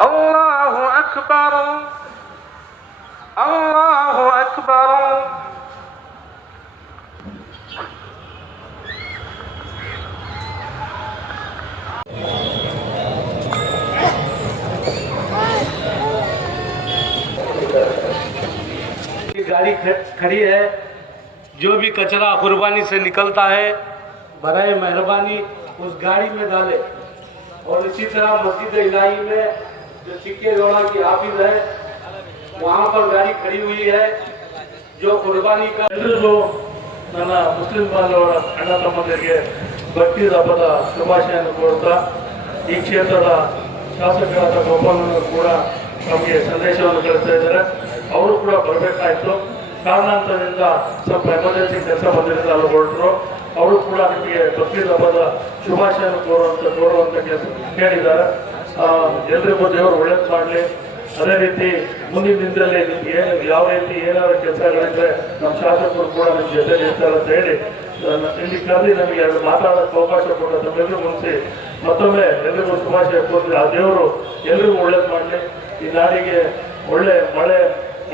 আল্লাহু আকবার আল্লাহু गाड़ी खड़ी है। जो भी कचरा कुर्बानी से निकलता है, बरए मेहरबानी, उस गाड़ी में डाले। और इसी तरह मस्जिद इलाही में जो सिक्के जोड़ा की हाफिज है वहाँ पर गाड़ी खड़ी हुई है जो कुर्बानी का ಎಲ್ರಿಗೂ ನನ್ನ ಮುಸ್ಲಿಂ ಬಾಂಧವರ ಅಣ್ಣ ತಮ್ಮಂದಿರಿಗೆ ಬಕ್ರೀದ್ ಹಬ್ಬದ ಶುಭಾಶಯವನ್ನು ಕೋರುತ್ತಾ ಈ ಕ್ಷೇತ್ರದ ಶಾಸಕರಾದ ಗೋಪಾಲನವರು ಕೂಡ ನಮಗೆ ಸಂದೇಶವನ್ನು ಕಳಿಸ್ತಾ ಇದ್ದಾರೆ ಅವರು ಕೂಡ ಬರಬೇಕಾಯ್ತು ಕಾರಣಾಂತರದಿಂದ ಸ್ವಲ್ಪ ಎಮರ್ಜೆನ್ಸಿ ಕೆಲಸ ಬಂದಿರೋದು ಅಲ್ಲಿ ಹೊರಟರು ಅವರು ಕೂಡ ನಿಮಗೆ ಬಕ್ರೀದ್ ಹಬ್ಬದ ಶುಭಾಶಯವನ್ನು ಕೋರುವಂತ ಕೋರುವಂತ ಕೆಲಸ ಕೇಳಿದ್ದಾರೆ ಆ, ಎಲ್ರಿಗೂ ದೇವರು ಒಳ್ಳೇದು ಮಾಡಲಿ. ಅದೇ ರೀತಿ ಮುಂದಿನ ದಿನದಲ್ಲಿ ನಿಮ್ಗೆ ಏನು ಯಾವ ರೀತಿ ಏನಾದ್ರು ಕೆಲಸಗಳಿದ್ರೆ ನಮ್ಮ ಶಾಸಕರು ಕೂಡ ನಿಮ್ಮ ಜೊತೆ ಇರ್ತಾರೆ ಅಂತ ಹೇಳಿ ಇಲ್ಲಿ ಕರೆದಿ ನಮಗೆ ಅದು ಮಾತಾಡೋಕ್ಕೆ ಅವಕಾಶ ಕೊಟ್ಟ ತಮ್ಮೆಲ್ಲರೂ ಮುಗಿಸಿ ಮತ್ತೊಮ್ಮೆ ಎಲ್ರಿಗೂ ಶುಭಾಶಯ ಕೋರಿ, ಆ ದೇವರು ಎಲ್ರಿಗೂ ಒಳ್ಳೇದು ಮಾಡಲಿ. ಈ ನಾಡಿಗೆ ಒಳ್ಳೆ ಮಳೆ,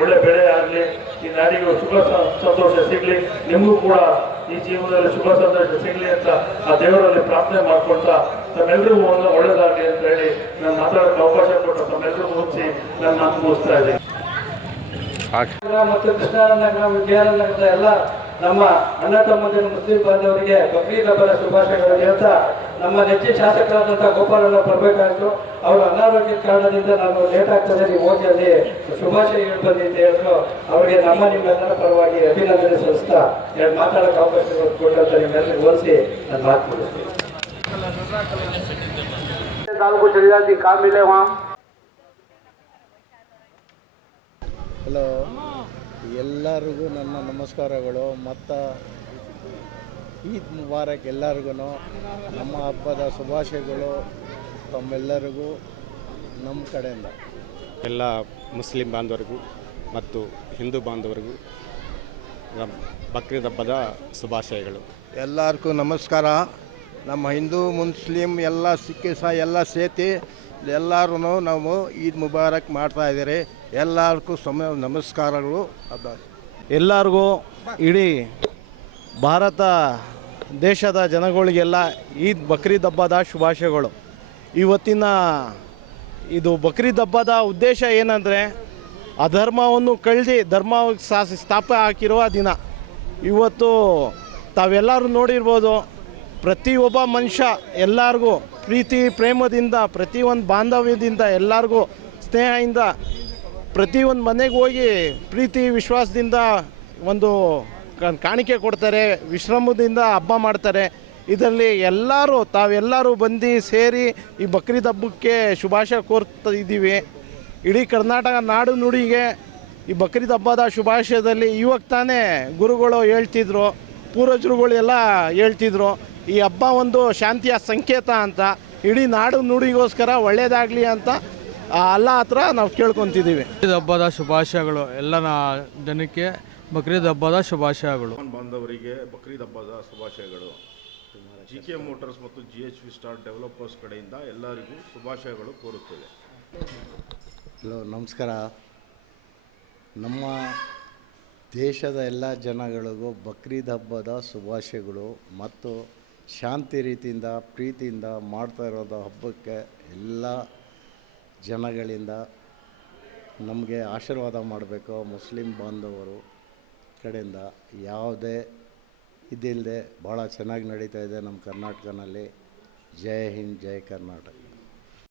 ಒಳ್ಳೆ ಬೆಳೆ ಆಗಲಿ, ಈ ನಾಡಿಗೆ ಶುಭ ಸಂತೋಷ ಸಿಗಲಿ. ನಿಮಗೂ ಕೂಡ ಈ ಜೀವನದಲ್ಲಿ ಶುಭ ಸಂತೋಷ ಸಿಗಲಿ ಅಂತ ಆ ದೇವರಲ್ಲಿ ಪ್ರಾರ್ಥನೆ ಮಾಡ್ಕೊಳ್ತಾ ತಮ್ಮೆಲ್ಲರಿಗೂ ಒಂದು ಒಳ್ಳೇದಾಗಲಿ ಅಂತ ಹೇಳಿ ನಾನು ಮಾತಾಡೋಕ್ಕೆ ಅವಕಾಶ ಕೊಟ್ಟು ತಮ್ಮೆಲ್ಲರಿಗೂ ಮುಗಿಸಿ ನಾನು ಮಾತು ಮುಗಿಸ್ತಾ ಇದ್ದೀನಿ. ಮತ್ತು ಕೃಷ್ಣಾನಗರ ವಿದ್ಯಾನಗರದ ಎಲ್ಲ ನಮ್ಮ ಅಣ್ಣ ತಮ್ಮಂದಿರು ಮುಸ್ಲಿಂ ಬಾಂಧವರಿಗೆ ಬಕ್ರೀದ್ ಹಬ್ಬದ ಶುಭಾಶಯಗಳು ಹೇಳ್ತಾ ನಮ್ಮ ನೆಚ್ಚಿನ ಶಾಸಕರಾದಂಥ ಗೋಪಾಲಣ್ಣ ಬರಬೇಕಾಯಿತು. ಅವರು ಅನಾರೋಗ್ಯದ ಕಾರಣದಿಂದ ನಾನು ಲೇಟ್ ಆಗ್ತದೆ ನೀವು ಹೋಗಿ ಅಲ್ಲಿ ಶುಭಾಶಯ ಹೇಳ್ಬಂದಿ ಅಂತ ಹೇಳಿದ್ರು. ಅವರಿಗೆ ನಮ್ಮ ನಿಮ್ಮೆಲ್ಲರ ಪರವಾಗಿ ಅಭಿನಂದನೆ ಸಲ್ಲಿಸ್ತಾ ಎರಡು ಮಾತಾಡೋಕ್ಕೆ ಅವಕಾಶ ಕೊಟ್ಟಂತ ನಿಮ್ಮೆಲ್ಲರಿಗೂ ಹೋಲಿಸಿ ನಾನು ಮಾತು ಮುಗಿಸ್ತೀನಿ. दाल को चली जाती कहाँ मिले वहाँ ಹಲೋ ಎಲ್ಲರಿಗೂ ನನ್ನ ನಮಸ್ಕಾರಗಳು ಮತ್ತು ಈದ್ ಮುಬಾರಕ್ ಎಲ್ಲರಿಗೂ ನಮ್ಮ ಹಬ್ಬದ ಶುಭಾಶಯಗಳು ತಮ್ಮೆಲ್ಲರಿಗೂ ನಮ್ಮ ಕಡೆಯಿಂದ ಎಲ್ಲ ಮುಸ್ಲಿಂ ಬಾಂಧವರಿಗೂ ಮತ್ತು ಹಿಂದೂ ಬಾಂಧವರಿಗೂ ರ- ಬಕ್ರೀದ್ ಹಬ್ಬದ ಶುಭಾಶಯಗಳು ಎಲ್ಲರಿಗೂ ನಮಸ್ಕಾರ ನಮ್ಮ ಹಿಂದೂ, ಮುಸ್ಲಿಂ ಎಲ್ಲ ಸಿಕ್ಕಿ ಸಹ ಎಲ್ಲ ಸೇತಿ ಎಲ್ಲರೂ ನಾವು ಈದ್ ಮುಬಾರಕ್ ಮಾಡ್ತಾ ಇದ್ದೀರಿ. ಎಲ್ಲರಿಗೂ ಸಮ, ನಮಸ್ಕಾರಗಳು. ಎಲ್ಲರಿಗೂ ಇಡೀ ಭಾರತ, ದೇಶದ ಜನಗಳಿಗೆಲ್ಲ ಈದ್ ಬಕ್ರೀದ್ ಹಬ್ಬದ ಶುಭಾಶಯಗಳು. ಇವತ್ತಿನ ಇದು ಬಕ್ರೀದ್ ಹಬ್ಬದ ಉದ್ದೇಶ ಏನಂದರೆ, ಅಧರ್ಮವನ್ನು ಕಳ್ದು ಧರ್ಮ ಸ್ಥಾಪ ಹಾಕಿರುವ ದಿನ. ಇವತ್ತು ತಾವೆಲ್ಲರೂ ನೋಡಿರ್ಬೋದು ಪ್ರತಿಯೊಬ್ಬ ಮನುಷ್ಯ ಎಲ್ಲರಿಗೂ ಪ್ರೀತಿ, ಪ್ರೇಮದಿಂದ, ಪ್ರತಿಯೊಂದು ಬಾಂಧವ್ಯದಿಂದ ಎಲ್ಲರಿಗೂ ಸ್ನೇಹದಿಂದ ಪ್ರತಿಯೊಂದು ಮನೆಗೆ ಹೋಗಿ ಪ್ರೀತಿ, ವಿಶ್ವಾಸದಿಂದ ಒಂದು ಕಾಣಿಕೆ ಕೊಡ್ತಾರೆ, ವಿಶ್ರಮದಿಂದ ಹಬ್ಬ ಮಾಡ್ತಾರೆ. ಇದರಲ್ಲಿ ಎಲ್ಲರೂ, ತಾವೆಲ್ಲರೂ ಬಂದು ಸೇರಿ ಈ ಬಕ್ರೀದ್ ಹಬ್ಬಕ್ಕೆ ಶುಭಾಶಯ ಕೋರ್ತಾ ಇದ್ದೀವಿ ಇಡೀ ಕರ್ನಾಟಕ ನಾಡು ನುಡಿಗೆ ಈ ಬಕ್ರೀದ್ ಹಬ್ಬದ ಶುಭಾಶಯದಲ್ಲಿ ಇವಾಗ ತಾನೇ ಗುರುಗಳು ಹೇಳ್ತಿದ್ರು ಪೂರ್ವಜರುಗಳು ಎಲ್ಲ ಹೇಳ್ತಿದ್ರು. ಈ ಹಬ್ಬ ಒಂದು ಶಾಂತಿಯ ಸಂಕೇತ ಅಂತ ಇಡೀ ನಾಡು ನುಡಿಗೋಸ್ಕರ ಒಳ್ಳೆಯದಾಗಲಿ ಅಂತ ಆ ಅಲ್ಲ ಹತ್ರ ನಾವು ಕೇಳ್ಕೊತಿದ್ದೀವಿ. ಬಕ್ರೀದ್ ಹಬ್ಬದ ಶುಭಾಶಯಗಳು ಎಲ್ಲ ಜನಕ್ಕೆ ಬಕ್ರೀದ್ ಹಬ್ಬದ ಶುಭಾಶಯಗಳು. ಬಂದವರಿಗೆ ಬಕ್ರೀದ್ ಹಬ್ಬದ ಶುಭಾಶಯಗಳು. ಜಿ ಕೆ ಮೋಟರ್ಸ್ ಮತ್ತು G H V star developers ಕಡೆಯಿಂದ ಎಲ್ಲರಿಗೂ ಶುಭಾಶಯಗಳು ಕೋರುತ್ತೇವೆ. ಹಲೋ ನಮಸ್ಕಾರ. ನಮ್ಮ ದೇಶದ ಎಲ್ಲ ಜನಗಳಿಗೂ ಬಕ್ರೀದ್ ಹಬ್ಬದ ಶುಭಾಶಯಗಳು ಮತ್ತು ಶಾಂತಿ ರೀತಿಯಿಂದ, ಪ್ರೀತಿಯಿಂದ ಮಾಡ್ತಾ ಇರೋದು ಹಬ್ಬಕ್ಕೆ ಎಲ್ಲ ಜನಗಳಿಂದ ನಮಗೆ ಆಶೀರ್ವಾದ ಮಾಡಬೇಕು, ಮುಸ್ಲಿಂ ಬಾಂಧವರು ಕಡೆಯಿಂದ. ಯಾವುದೇ ಇದಿಲ್ಲದೆ ಭಾಳ ಚೆನ್ನಾಗಿ ನಡೀತಾ ಇದೆ ನಮ್ಮ ಕರ್ನಾಟಕನಲ್ಲಿ ಜೈ ಹಿಂದ್, ಜೈ ಕರ್ನಾಟಕ.